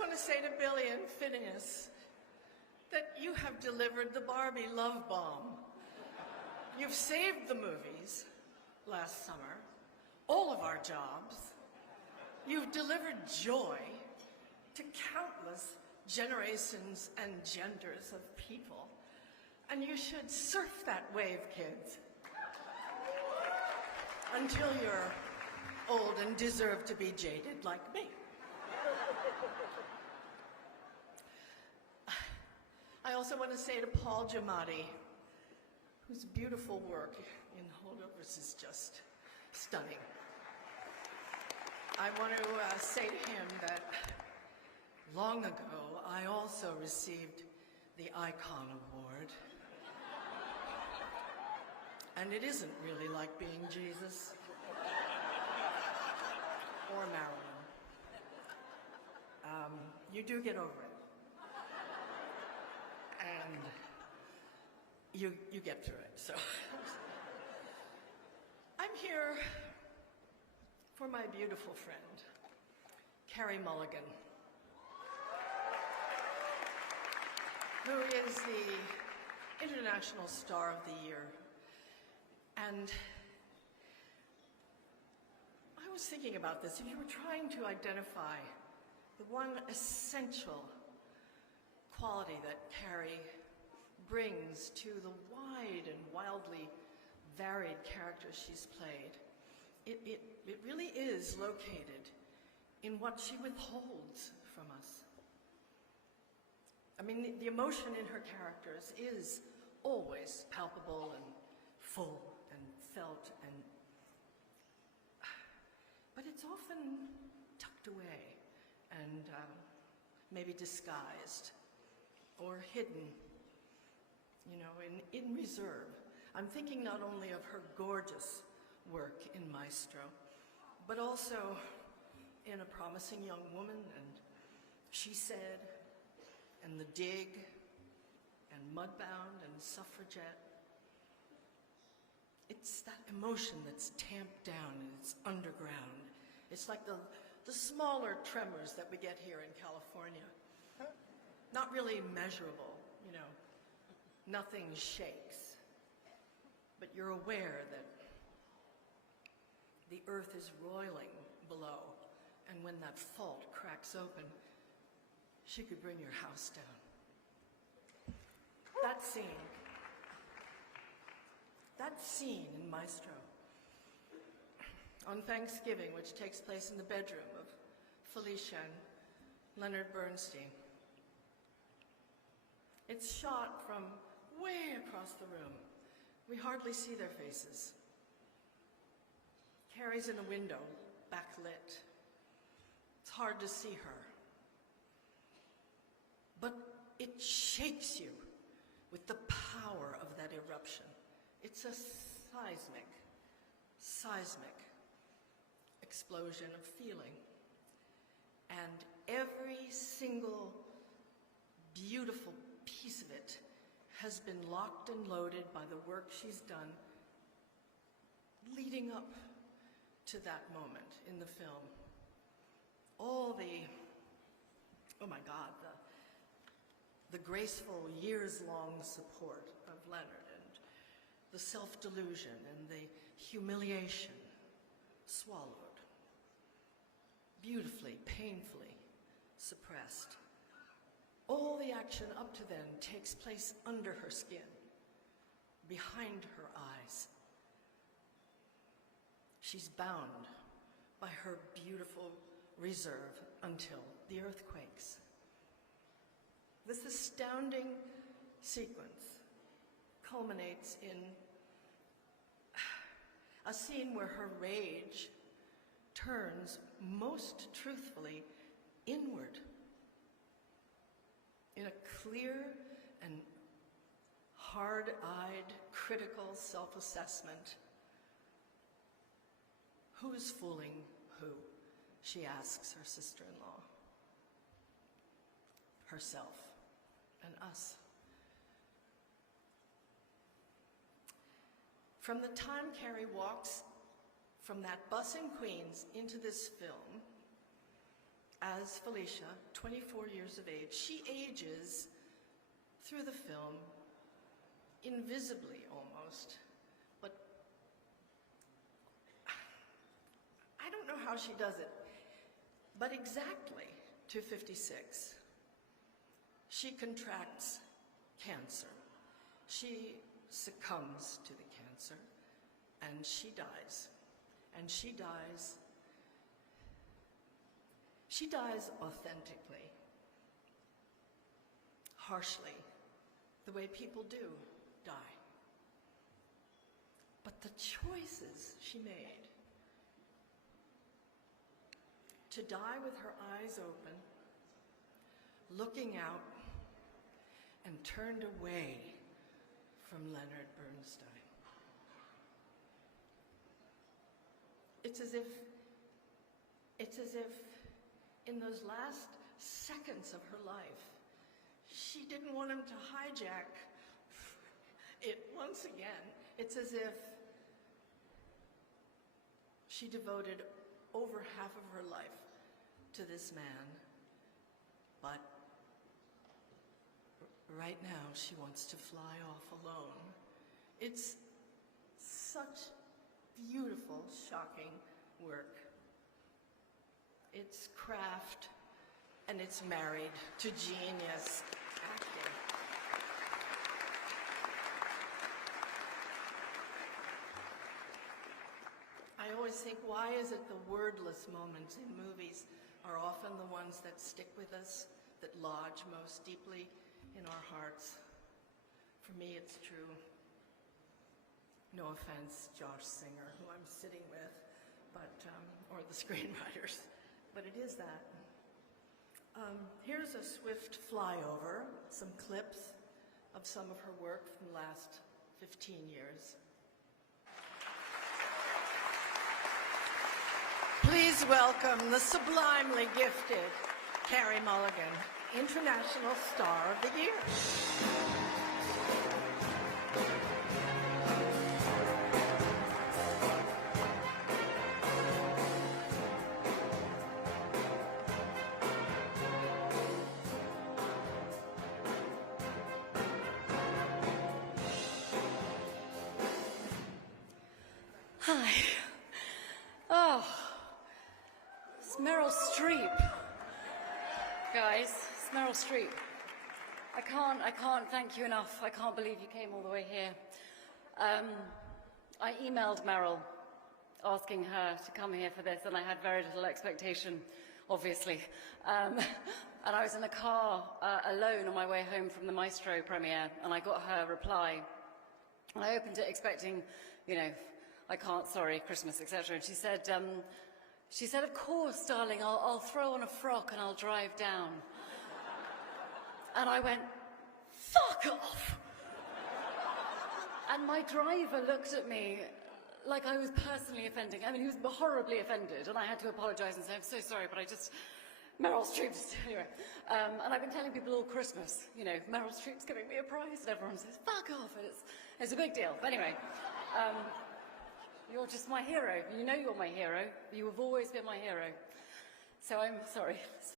want to say to Billie and Phineas that you have delivered the Barbie love bomb. You've saved the movies last summer, all of our jobs. You've delivered joy to countless generations and genders of people. And you should surf that wave, kids, until you're old and deserve to be jaded like me. I also want to say to Paul Giamatti, whose beautiful work in Holdovers is just stunning. I want to say to him that long ago, I also received the Icon Award. And it isn't really like being Jesus or Marilyn. You do get over it. And you get through it, so. I'm here for my beautiful friend, Carey Mulligan, who is the International Star of the Year. And I was thinking about this. If you were trying to identify the one essential quality that Carey brings to the wide and wildly varied characters she's played, it really is located in what she withholds from us. I mean, the emotion in her characters is always palpable and full and felt, but it's often tucked away and maybe disguised or hidden, you know, in reserve. I'm thinking not only of her gorgeous work in Maestro, but also in A Promising Young Woman and She Said and The Dig and Mudbound and Suffragette. It's that emotion that's tamped down and it's underground. It's like the smaller tremors that we get here in California. Not really measurable, you know. Nothing shakes. But you're aware that the earth is roiling below, and when that fault cracks open, she could bring your house down. That scene in Maestro, on Thanksgiving, which takes place in the bedroom of Felicia and Leonard Bernstein. It's shot from way across the room. We hardly see their faces. Carey's in a window, backlit. It's hard to see her. But it shakes you with the power of that eruption. It's a seismic explosion of feeling. And every single beautiful piece of it has been locked and loaded by the work she's done leading up to that moment in the film. All the, oh my God, the graceful years-long support of Leonard and the self-delusion and the humiliation swallowed, beautifully, painfully suppressed. All the action up to then takes place under her skin, behind her eyes. She's bound by her beautiful reserve until the earth quakes. This astounding sequence culminates in a scene where her rage turns most truthfully inward in a clear and hard-eyed, critical self-assessment. Who is fooling who? She asks her sister-in-law. Herself and us. From the time Carey walks from that bus in Queens into this film, as Felicia, 24 years of age. She ages through the film, invisibly almost, but I don't know how she does it, but exactly to 56, she contracts cancer. She succumbs to the cancer, and she dies. And she dies authentically, harshly, the way people do die. But the choices she made to die with her eyes open, looking out, and turned away from Leonard Bernstein. It's as if in those last seconds of her life, she didn't want him to hijack it once again. It's as if she devoted over half of her life to this man, but right now she wants to fly off alone. It's such beautiful, shocking work. It's craft, and it's married to genius acting. I always think, why is it the wordless moments in movies are often the ones that stick with us, that lodge most deeply in our hearts? For me, it's true. No offense, Josh Singer, who I'm sitting with, but or the screenwriters, but it is that. Here's a swift flyover, some clips of some of her work from the last 15 years. Please welcome the sublimely gifted Carey Mulligan, International Star of the Year. Hi. Oh, it's Meryl Streep. Guys, it's Meryl Streep. I can't thank you enough. I can't believe you came all the way here. I emailed Meryl asking her to come here for this, and I had very little expectation, obviously. And I was in the car alone on my way home from the Maestro premiere, and I got her reply. And I opened it expecting, you know, I can't, sorry, Christmas, etc. And she said, of course, darling, I'll throw on a frock and I'll drive down. And I went, fuck off! And my driver looked at me like I was personally offending. I mean, he was horribly offended, and I had to apologize and say, I'm so sorry, but I just, Meryl Streep, anyway. And I've been telling people all Christmas, you know, Meryl Streep's giving me a prize, and everyone says, fuck off, and it's a big deal. But anyway, you're just my hero. You know you're my hero. You have always been my hero. So I'm sorry.